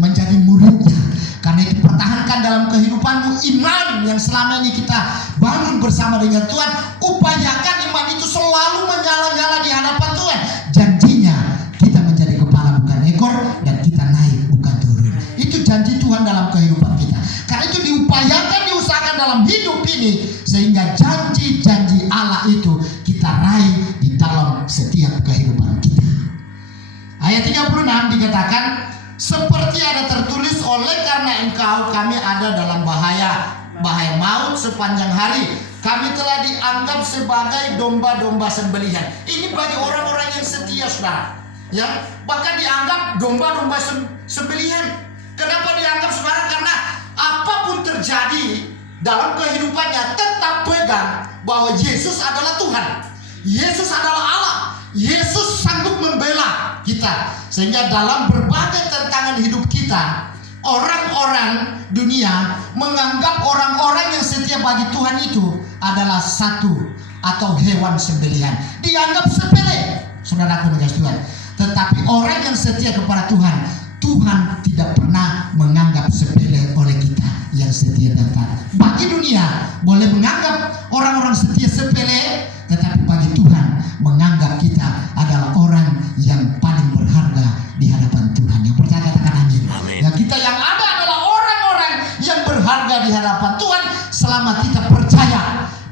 menjadi muridnya. Karena itu pertahankan dalam kehidupanmu iman yang selama ini kita bangun bersama dengan Tuhan. Upayakan iman itu selalu menyala-nyala di hadapan Tuhan. Janjinya kita menjadi kepala bukan ekor, dan kita naik bukan turun. Itu janji Tuhan dalam kehidupan kita. Karena itu diupayakan, diusahakan dalam hidup ini, sehingga janji-janji Allah itu kita raih di dalam setiap kehidupan kita. Ayat 36 dikatakan, seperti ada tertulis, oleh karena engkau kami ada dalam bahaya maut sepanjang hari. Kami telah dianggap sebagai domba-domba sembelihan. Ini bagi orang-orang yang setia, saudara. Ya, bahkan dianggap domba-domba sembelihan. Kenapa dianggap, saudara? Karena apapun terjadi dalam kehidupannya, tetap pegang bahwa Yesus adalah Tuhan. Yesus adalah Allah. Yesus sanggup membela kita. Sehingga dalam berbagai tantangan hidup kita, orang-orang dunia menganggap orang-orang yang setia bagi Tuhan itu adalah satu atau hewan sembelihan. Dianggap sepele, saudaraku yang Tuhan. Tetapi orang yang setia kepada Tuhan, Tuhan tidak pernah menganggap sepele oleh kita yang setia dan taat. Bagi dunia boleh menganggap orang-orang setia sepele, tetapi bagi Tuhan menganggap kita adalah orang yang paling berharga di hadapan Tuhan. Yang percaya katakan amin. Ya, kita yang ada adalah orang-orang yang berharga di hadapan Tuhan selama kita percaya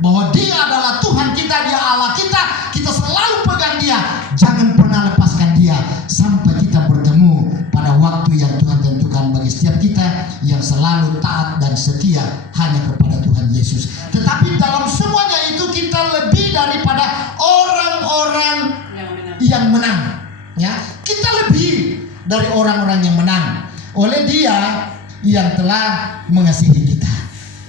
bahwa Dia adalah Tuhan kita, Dia Allah kita. Kita selalu pegang Dia, jangan pernah lepaskan Dia sampai kita bertemu pada waktu yang Tuhan tentukan bagi setiap kita yang selalu taat dan setia hanya kepada Tuhan Yesus. Tetapi dalam semuanya itu kita lebih daripada orang-orang yang menang. Ya, kita lebih dari orang-orang yang menang oleh Dia yang telah mengasihi kita.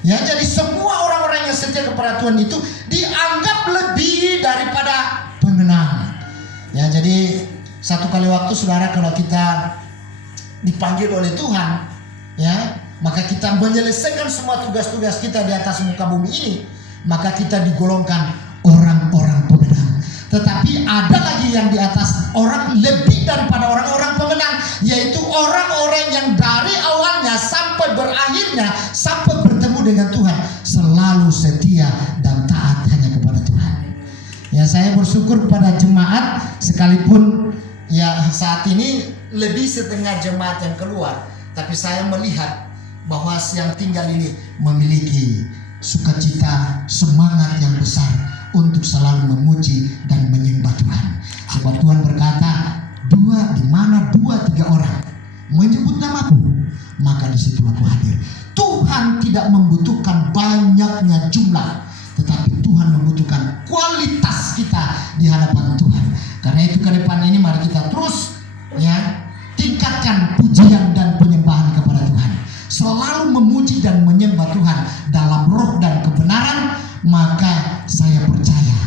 Ya, jadi semua orang-orang yang setia kepada Tuhan itu dianggap lebih daripada pemenang. Ya, jadi satu kali waktu, saudara, kalau kita dipanggil oleh Tuhan, ya, maka kita menyelesaikan semua tugas-tugas kita di atas muka bumi ini, maka kita digolongkan orang-orang pemenang. Tetapi ada lagi yang di atas orang, lebih daripada orang-orang pemenang, yaitu orang-orang yang dari awalnya sampai berakhirnya, sampai bertemu dengan Tuhan, selalu setia dan taat hanya kepada Tuhan. Ya, saya bersyukur kepada jemaat, sekalipun ya saat ini lebih setengah jemaat yang keluar, tapi saya melihat bahwa yang tinggal ini memiliki sukacita, semangat yang besar untuk selalu memuji dan menyembah Tuhan. Sebab Tuhan berkata, di mana dua tiga orang menyebut namaku, maka di situ aku hadir. Tuhan tidak membutuhkan banyaknya jumlah, tetapi Tuhan membutuhkan kualitas kita di hadapan Tuhan. Karena itu ke depan ini mari kita terus, ya, tingkatkan pujian dan penyembahan kepada Tuhan. Selalu memuji dan menyembah Tuhan dalam roh dan kebenaran, maka saya percaya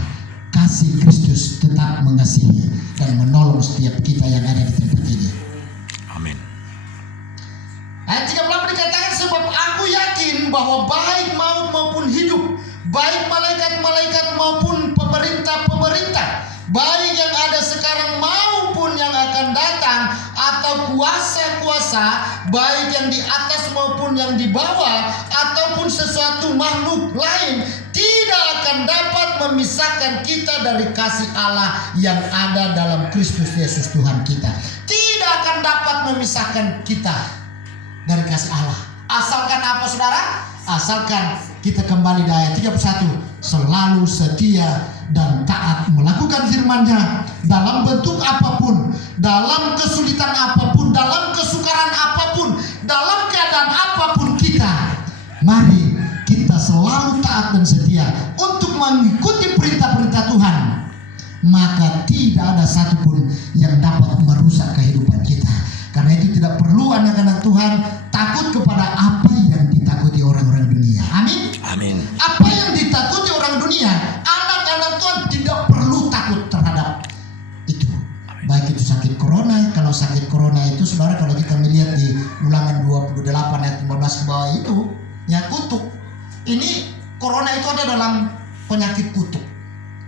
kasih Kristus tetap mengasihi dan menolong setiap kita yang ada di tempat ini. Amin. Ayat 38 dikatakan, sebab aku yakin bahwa baik maut maupun hidup, baik malaikat-malaikat maupun pemerintah-pemerintah, baik yang ada sekarang maupun yang akan datang, atau kuasa-kuasa, baik yang di atas maupun yang di bawah, ataupun sesuatu makhluk lain, tidak akan dapat memisahkan kita dari kasih Allah yang ada dalam Kristus Yesus Tuhan kita. Tidak akan dapat memisahkan kita dari kasih Allah. Asalkan apa, saudara? Asalkan kita kembali di ayat 31, selalu setia dan taat melakukan firman-Nya dalam bentuk apapun, dalam kesulitan apapun, dalam kesukaran apapun, dalam keadaan apapun kita. Mari kita selalu taat dan setia untuk mengikuti perintah-perintah Tuhan. Maka tidak ada satupun yang dapat merusak kehidupan kita. Karena itu tidak perlu anak-anak Tuhan takut kepada apa yang ditakuti orang-orang dunia. Amin. Amin. Apa yang ditakuti orang dunia, anak-anak Tuhan tidak perlu takut terhadap itu. Baik itu sakit corona. Kalau sakit corona itu, saudara, kalau kita melihat di Ulangan 28 ayat 15 ke bawah itu, ya, kutuk. Ini corona itu ada dalam penyakit kutuk.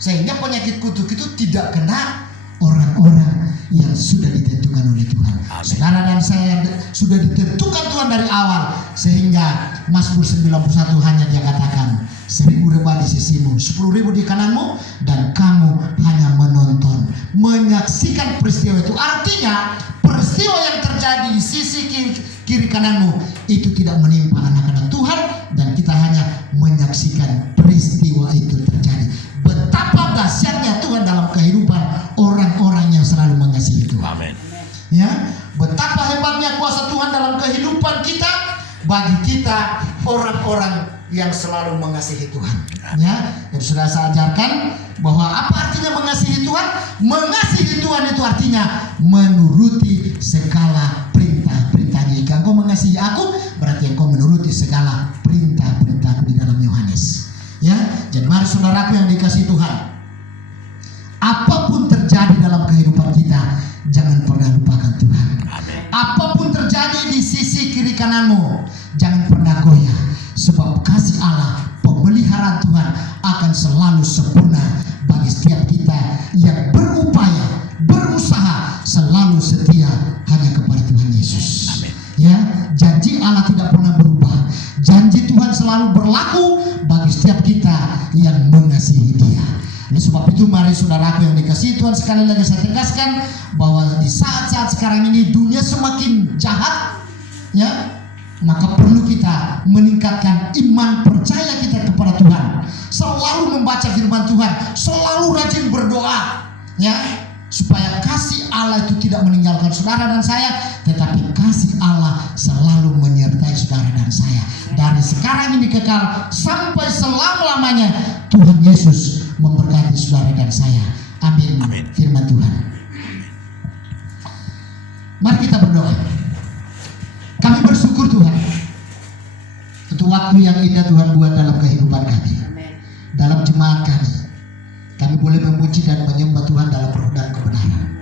Sehingga penyakit kutuk itu tidak kena orang-orang yang sudah ditentukan oleh Tuhan. Saudara dan saya sudah ditentukan Tuhan dari awal, sehingga Mazmur 91 hanya dia katakan, 1000 rebah di sisimu, 10.000 di kananmu, dan kamu hanya menonton, menyaksikan peristiwa itu. Artinya peristiwa yang terjadi di sisi kiri kananmu itu tidak menimpa anak-anak Tuhan, dan kita hanya menyaksikan peristiwa itu terjadi. Betapa dahsyatnya Tuhan dalam kehidupan orang-orang yang selalu mengasihi Tuhan. Amin. Ya, betapa hebatnya kuasa Tuhan dalam kehidupan kita, bagi kita orang-orang yang selalu mengasihi Tuhan. Ya, yang sudah saya ajarkan bahwa apa artinya mengasihi Tuhan? Mengasihi Tuhan itu artinya menuruti segala perintah-perintahnya. Jika engkau mengasihi aku, berarti engkau menuruti segala perintah-perintahku di dalam Yohanes. Ya, jadi mari saudaraku yang dikasihi Tuhan, apapun terjadi dalam kehidupan kita, jangan pernah lupakan Tuhan. Amin. Apapun terjadi di sisi kiri kananmu, jangan pernah goyah, sebab kasih Allah, pemeliharaan Tuhan akan selalu sempurna bagi setiap kita yang berupaya, berusaha, selalu setia hanya kepada Tuhan Yesus. Amin. Ya, janji Allah tidak pernah berubah. Janji Tuhan selalu berlaku bagi setiap kita yang mengasihi Dia. Oleh sebab itu mari saudaraku yang dikasihi Tuhan, sekali lagi saya tegaskan bahwa di saat-saat sekarang ini dunia semakin jahat, ya, maka perlu kita meningkatkan iman percaya kita kepada Tuhan, selalu membaca firman Tuhan, selalu rajin berdoa, ya, supaya kasih Allah itu tidak meninggalkan saudara dan saya, tetapi kasih Allah selalu menyertai saudara dan saya dari sekarang ini kekal sampai selama-lamanya. Tuhan Yesus memberkati saudara dan saya. Amin. Amin. Firman Tuhan. Mari kita berdoa. Kami bersyukur Tuhan untuk waktu yang indah Tuhan buat dalam kehidupan kami, dalam jemaat kami. Kami boleh memuji dan menyembah Tuhan dalam roh dan kebenaran.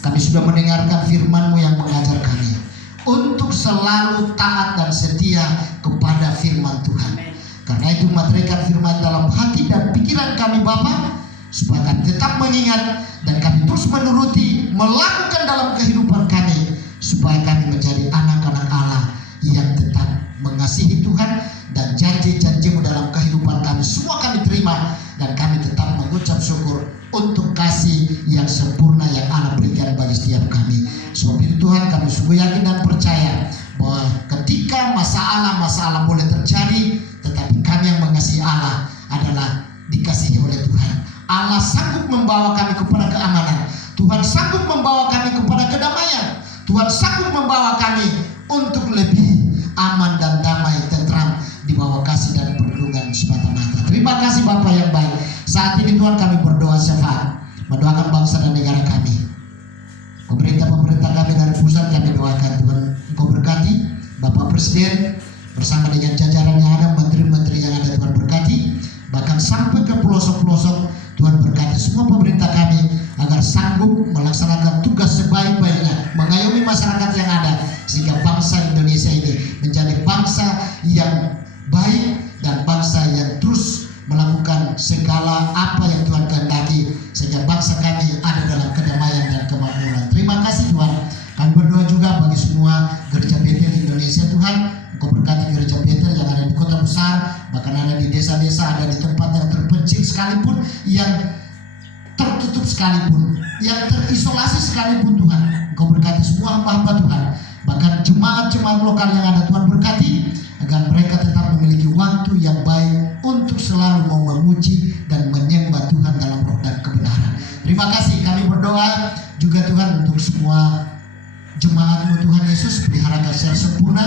Kami sudah mendengarkan firman-Mu yang mengajar kami untuk selalu taat dan setia kepada firman Tuhan. Karena itu materikan firman dalam hati dan pikiran kami Bapa, supaya kami tetap mengingat dan kami terus menuruti, melakukan dalam kehidupan kami, supaya kami menjadi anak-anak Allah yang tetap mengasihi Tuhan, dan janji-janji-Mu dalam kehidupan kami semua kami terima, dan kami tetap mengucap syukur untuk kasih yang sempurna yang Allah berikan bagi setiap kami. Sebab itu Tuhan, kami sungguh yakin dan percaya bahwa ketika masalah boleh terjadi, tetapi kami yang mengasihi Allah adalah dikasihi oleh Tuhan. Allah sanggup membawa kami kepada keamanan. Tuhan sanggup membawa kami kepada kedamaian. Tuhan sanggup membawa kami untuk lebih aman dan damai, tentram di bawah kasih dan perlindungan semata-mata. Terima kasih Bapa yang baik. Saat ini Tuhan kami berdoa syafaat, mendoakan bangsa dan negara kami. Pemerintah kami dari pusat kami doakan Tuhan Engkau berkati Bapak Presiden bersama dengan jajaran yang ada, menteri-menteri yang ada Tuhan berkati, bahkan sampai ke pelosok-pelosok Tuhan berkati semua pemerintah kami agar sanggup melaksanakan tugas sebaik-baiknya, mengayomi masyarakat yang ada, sehingga bangsa Indonesia ini menjadi bangsa yang baik dan bangsa yang terus melakukan segala apa yang Tuhan kehendaki, sehingga bangsa kami ada dalam kedamaian dan kemakmuran. Terima kasih Tuhan. Kami berdoa juga bagi semua gereja Bethel Indonesia Tuhan. Engkau berkati gereja Bethel yang ada di kota besar, bahkan ada di desa-desa, ada di tempat yang terpencil sekalipun, yang tertutup sekalipun, yang terisolasi sekalipun Tuhan. Engkau berkati semua hamba-hamba Tuhan, bahkan jemaat-jemaat lokal yang ada Tuhan berkati, agar mereka tetap memiliki waktu yang baik untuk selalu mau memuji dan menyembah Tuhan dalam roh dan kebenaran. Terima kasih. Kami berdoa juga Tuhan untuk semua jemaat-Mu Tuhan Yesus, peliharakan secara sempurna,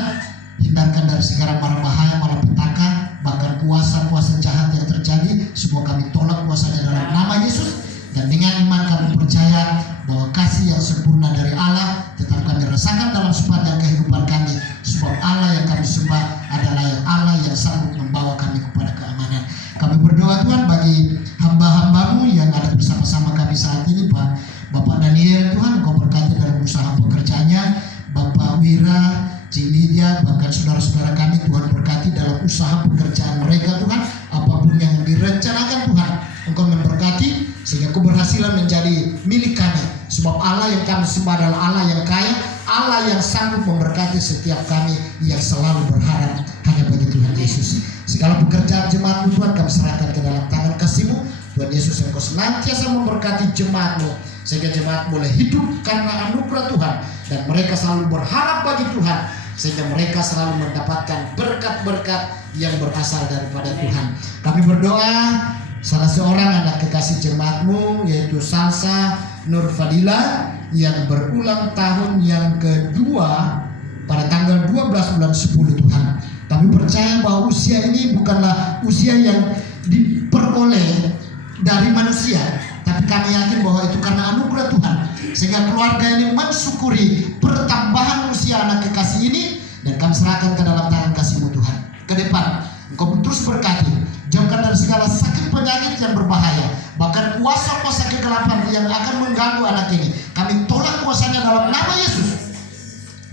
hindarkan dari segala mara bahaya, malapetaka, bahkan kuasa-kuasa jahat yang terjadi, semua kami tolak kuasanya dalam nama Yesus. Dan dengan iman kami percaya bahwa kasih yang sempurna dari Allah tetap kami rasakan dalam sepanjang kehidupan kami, sebab Allah yang kami sembah adalah yang Allah yang sanggup membawa kami kepada keamanan. Kami berdoa Tuhan bagi hamba-hamba-Mu yang ada bersama-sama kami saat ini, Pak Bapak Daniel Tuhan, Engkau berkati dalam usaha pekerjaannya, Bapak Wira, Cik Lydia, bahkan saudara-saudara kami Tuhan berkati dalam usaha pekerjaan mereka Tuhan, apapun yang direncanakan Tuhan Engkau memberkati, sehingga keberhasilan menjadi milik kami. Sebab Allah yang kami sembah adalah Allah yang kaya, Allah yang sanggup memberkati setiap kami yang selalu berharap hanya bagi Tuhan Yesus. Segala pekerjaan jemaat-Mu Tuhan kami serahkan ke dalam tangan kasih-Mu. Tuhan Yesus, Engkau senantiasa memberkati jemaat-Mu, sehingga jemaat boleh hidup karena anugerah Tuhan, dan mereka selalu berharap bagi Tuhan, sehingga mereka selalu mendapatkan berkat-berkat yang berasal daripada Tuhan. Kami berdoa salah seorang anak kekasih jemaat-Mu, yaitu Salsa Nur Fadila, yang berulang tahun yang kedua pada tanggal 12 bulan 10 Tuhan. Kami percaya bahwa usia ini bukanlah usia yang diperoleh dari manusia, tapi kami yakin bahwa itu karena anugerah Tuhan, sehingga keluarga ini mensyukuri pertambahan usia anak kekasih ini, dan kami serahkan ke dalam tangan kasih-Mu Tuhan. Ke depan Engkau terus berkati, jauhkan dari segala sakit penyakit yang berbahaya, bahkan kuasa-kuasa kegelapan yang akan mengganggu anak ini. Kami tolak kuasanya dalam nama Yesus,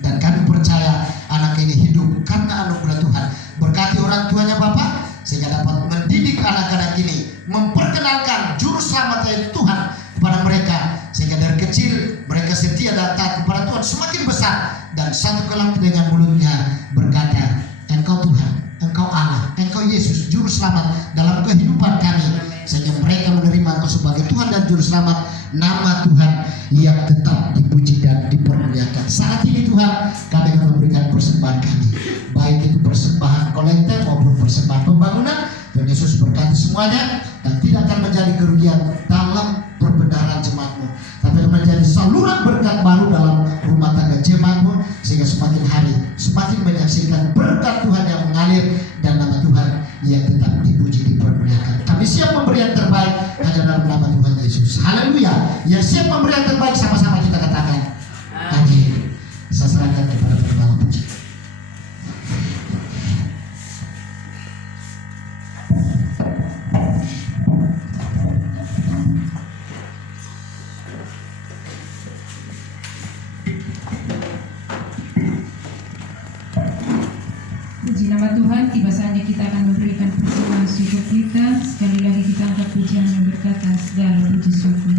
dan kami percaya anak ini hidup karena anugerah Tuhan. Berkati orang tuanya Bapa, sehingga dapat mendidik anak-anak ini, memperkenalkan juru selamat yaitu Tuhan kepada mereka, sehingga dari kecil mereka setia dan taat kepada Tuhan semakin besar, dan satu kelak dengan mulutnya berkata, Engkau Tuhan, Engkau Allah, Engkau Yesus, juru selamat dalam kehidupan kami, sehingga mereka menerima Engkau sebagai Tuhan dan juru selamat. Nama Tuhan yang tetap dipuji dan dipermuliakan. Saat ini Tuhan, kami akan memberikan persembahan kami, baik itu persembahan kolektif maupun persembahan pembangunan. Tuhan Yesus berkati semuanya, dan tidak akan menjadi kerugian dalam perbendaharaan jemaat-Mu, tapi akan menjadi saluran berkat baru dalam rumah tangga jemaat-Mu, sehingga semakin hari semakin menyaksikan berkat Tuhan yang mengalir, dan nama Tuhan yang tetap dipuji dipermuliakan. Kami siap memberi yang terbaik hanya dalam nama Tuhan Yesus. Haleluya. Yang siap memberi yang terbaik sama-sama kita katakan amin. Saya serahkan kepada Tuhan puji. Puji nama Tuhan, tiba saatnya kita akan memberikan persembahan syukur kita. Sekali lagi kita angkat pujian yang berkata segala puji syukur.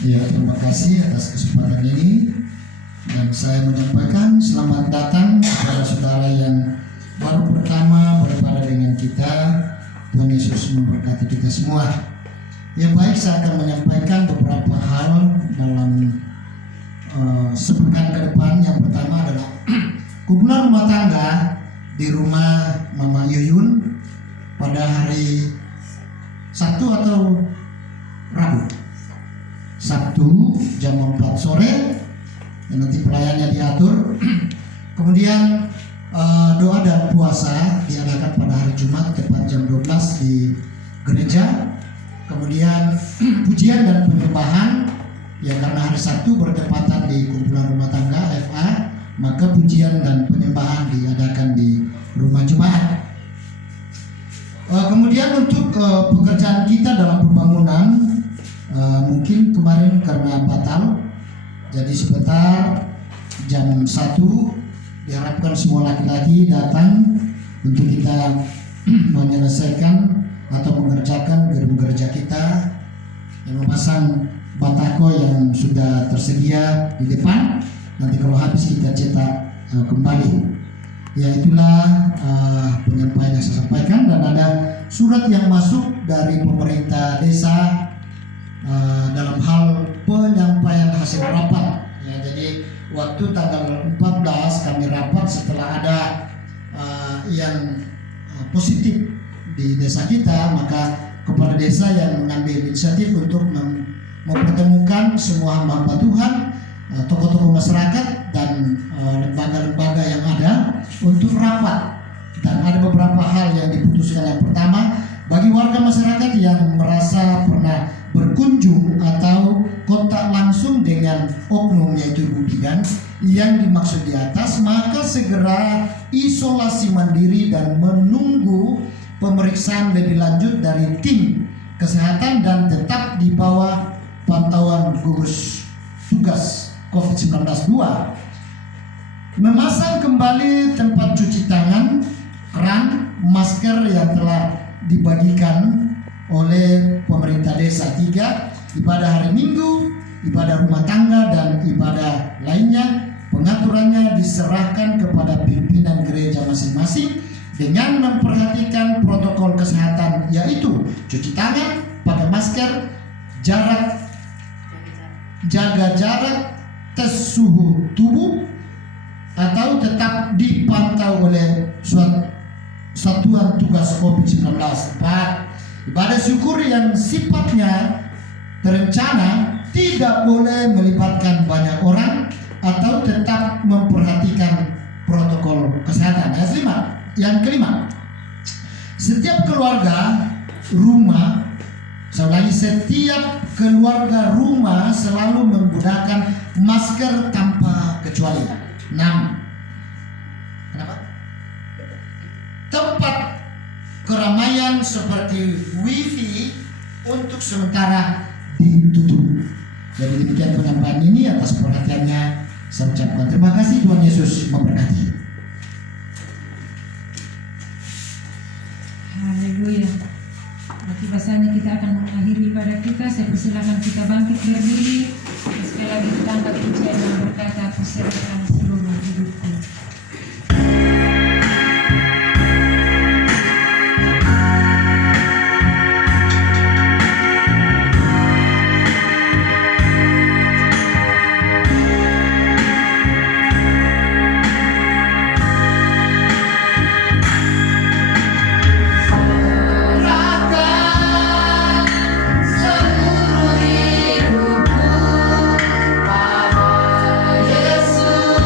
Ya, terima kasih atas kesempatan ini, dan saya menyampaikan selamat datang kepada saudara yang baru pertama beribadah dengan kita. Tuhan Yesus memberkati kita semua. Ya baik, saya akan menyampaikan beberapa hal dalam sepekan ke depan. Yang pertama adalah kumpulan rumah tangga di rumah Mama Yuyun pada hari Sabtu atau Rabu. Sabtu jam 4 sore, dan nanti pelayannya diatur. Kemudian doa dan puasa diadakan pada hari Jumat tepat jam 12 di gereja. Kemudian pujian dan penyembahan, ya karena hari Sabtu bertepatan di kumpulan rumah tangga FA, maka pujian dan penyembahan diadakan di rumah jemaat. Kemudian untuk pekerjaan kita dalam pembangunan, mungkin kemarin karena batal, jadi sebentar jam 1 diharapkan semua laki-laki datang untuk kita menyelesaikan atau mengerjakan gedung gereja kita, yang memasang batako yang sudah tersedia di depan. Nanti kalau habis kita cetak kembali. Ya, itulah penyampaian yang saya sampaikan. Dan ada surat yang masuk dari pemerintah desa dalam hal penyampaian hasil rapat. Ya, jadi waktu tanggal 14 kami rapat setelah ada yang positif di desa kita, maka kepala desa yang mengambil inisiatif untuk mempertemukan semua hamba Tuhan, tokoh-tokoh masyarakat dan lembaga-lembaga yang ada untuk rapat. Dan ada beberapa hal yang diputuskan. Yang pertama, bagi warga masyarakat yang merasa pernah berkunjung atau kontak langsung dengan oknum yaitu Ibu Bidan yang dimaksud di atas, maka segera isolasi mandiri dan menunggu pemeriksaan lebih lanjut dari tim kesehatan dan tetap di bawah pantauan gugus tugas COVID-19 2. Memasang kembali tempat cuci tangan, keran, masker yang telah dibagikan oleh pemerintah desa. 3, ibadah hari Minggu, ibadah rumah tangga dan ibadah lainnya, pengaturannya diserahkan kepada pimpinan gereja masing-masing dengan memperhatikan protokol kesehatan, yaitu cuci tangan, pakai masker, jaga jarak, tes suhu tubuh, atau tetap dipantau oleh satuan tugas COVID-19. 4, ibadah syukur yang sifatnya terencana tidak boleh melibatkan banyak orang atau tetap memperhatikan protokol kesehatan. Yang kelima, setiap keluarga rumah, setiap keluarga rumah selalu menggunakan masker tanpa kecuali. 6, kenapa? Tempat keramaian seperti wifi untuk sementara ditutup. Jadi demikian penyampaian ini. Atas perhatiannya saya ucapkan terima kasih. Tuhan Yesus memberkati. Haleluya. Tiba saatnya kita akan mengakhiri ibadah kita. Saya persilakan kita bangkit berdiri. Sekali lagi kita angkat pujian dan berkata, "Kuserahkan seluruh hidupku." Yesus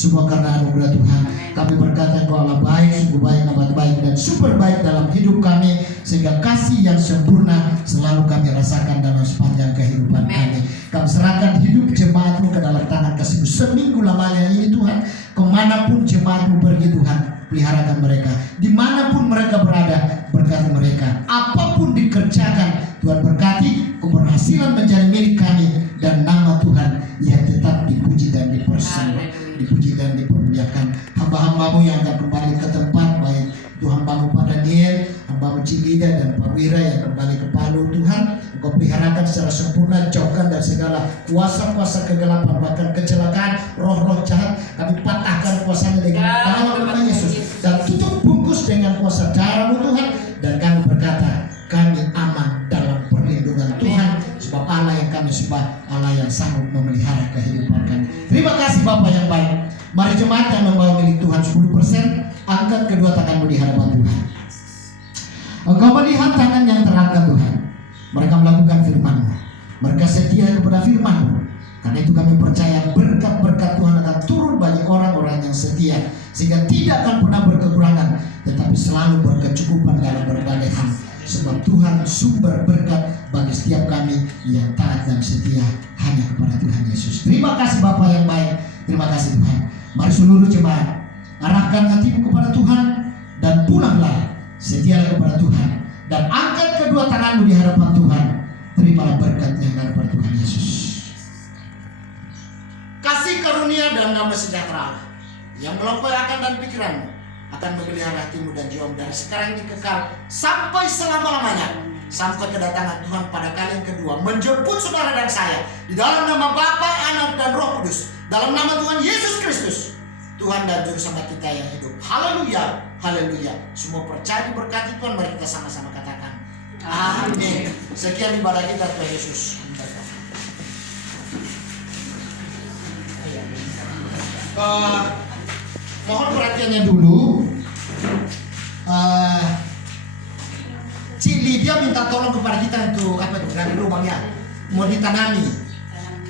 Semua karena anugerah Tuhan. Kami berkata Engkau Allah baik, sungguh baik, amat baik dan super baik dalam hidup kami, sehingga kasih yang sempurna selalu kami rasakan dalam sepanjang kehidupan kami. Kami serahkan hidup jemaat-Mu ke dalam tangan kasih-Mu seminggu lamanya ini Tuhan. Kemanapun jemaat-Mu pergi Tuhan, peliharakan mereka. Dimanapun mereka berada, berkati mereka. Apapun dikerjakan, Tuhan berkati. Keberhasilan menjadi milik kami, dan nama Tuhan yang tetap dipuji dan dipersembah, dipuji dan dipermuliakan. Hamba-hamba-Mu yang akan kembali ke tempat, baik Tuhan hamba-Mu Pak Daniel, hamba-Mu Cilida dan Pak Wira yang kembali ke Palu Tuhan. Engkau peliharakan secara sempurna, jauhkan dari segala kuasa-kuasa kegelapan, bahkan kecelakaan, roh-roh jahat. Kami patahkan kuasanya dengan nama Yesus, dan tutup bungkus dengan kuasa darah-Mu Tuhan. Dan kami berkata, kami aman dalam perlindungan Tuhan, sebab Allah yang kami sembah, Allah yang sanggup memelihara kehidupan kami. Terima kasih Bapa yang baik. Mari jemaat yang membawa milik Tuhan 10%, angkat kedua tanganmu di hadapan Tuhan. Engkau melihat tangan yang terangkat Tuhan. Mereka melakukan firman-Mu, mereka setia kepada firman-Mu. Karena itu kami percaya berkat-berkat Tuhan akan turun bagi orang-orang yang setia, sehingga tidak akan pernah berkekurangan, tetapi selalu berkecukupan dalam berbagai hal. Sebab Tuhan sumber berkat bagi setiap kami yang taat dan setia hanya kepada Tuhan Yesus. Terima kasih Bapa yang baik. Terima kasih Tuhan. Mari seluruh jemaat, arahkan hatimu kepada Tuhan dan pulanglah, setialah kepada Tuhan, dan angkat kedua tanganmu di hadapan Tuhan. Terimalah berkatnya daripada Tuhan Yesus. Kasih karunia dan damai sejahtera yang melampaui akal dan pikiranmu akan memelihara hatimu dan jiwamu dari sekarang ini kekal sampai selama-lamanya, sampai kedatangan Tuhan pada kali yang kedua menjemput saudara dan saya, di dalam nama Bapa, Anak dan Roh Kudus, dalam nama Tuhan Yesus Kristus, Tuhan dan Juru Selamat kita yang hidup. Haleluya, haleluya. Semua percaya diberkati Tuhan. Mari kita sama-sama katakan amin. Sekian ibadah kita, Tuhan Yesus. Mohon perhatiannya dulu. Cik Lydia minta tolong kepada kita untuk apa itu, gali lubangnya, mau ditanami.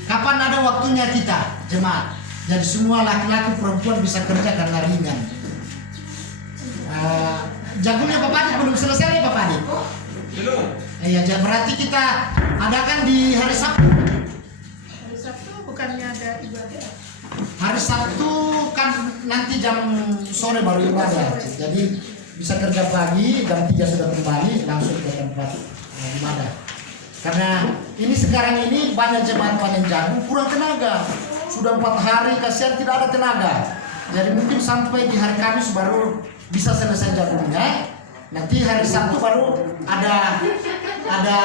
Kapan ada waktunya kita jemaat? Jadi semua laki-laki perempuan bisa kerja karena ringan. Jagungnya Bapak Adi belum selesai ya Bapak Adi? Belum. Iya, berarti kita adakan di hari Sabtu. Hari Sabtu bukannya ada ibadah? Hari Sabtu kan nanti jam sore baru ibadah. Jadi bisa kerja pagi, jam 3 sudah kembali langsung ke tempat ibadah. Karena ini sekarang ini banyak jemaat panen jagung kurang tenaga. Sudah 4 hari kasihan tidak ada tenaga. Jadi mungkin sampai di hari Kamis baru bisa selesai jagungnya. Nanti hari Sabtu baru ada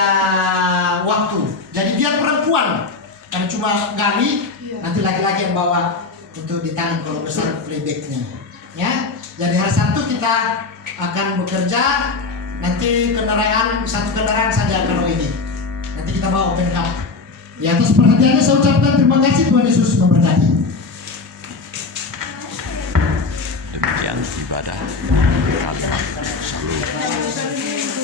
waktu. Jadi biar perempuan, karena cuma gali, nanti laki-laki yang bawa untuk di tangan kalau besar playbacknya. Ya, jadi hari Sabtu kita akan bekerja. Nanti satu kendaraan saja kalau ini. Nanti kita bawa open cup. Di atas perhatiannya saya ucapkan terima kasih, Tuhan Yesus memberkati. Demikian ibadah kalimat salut.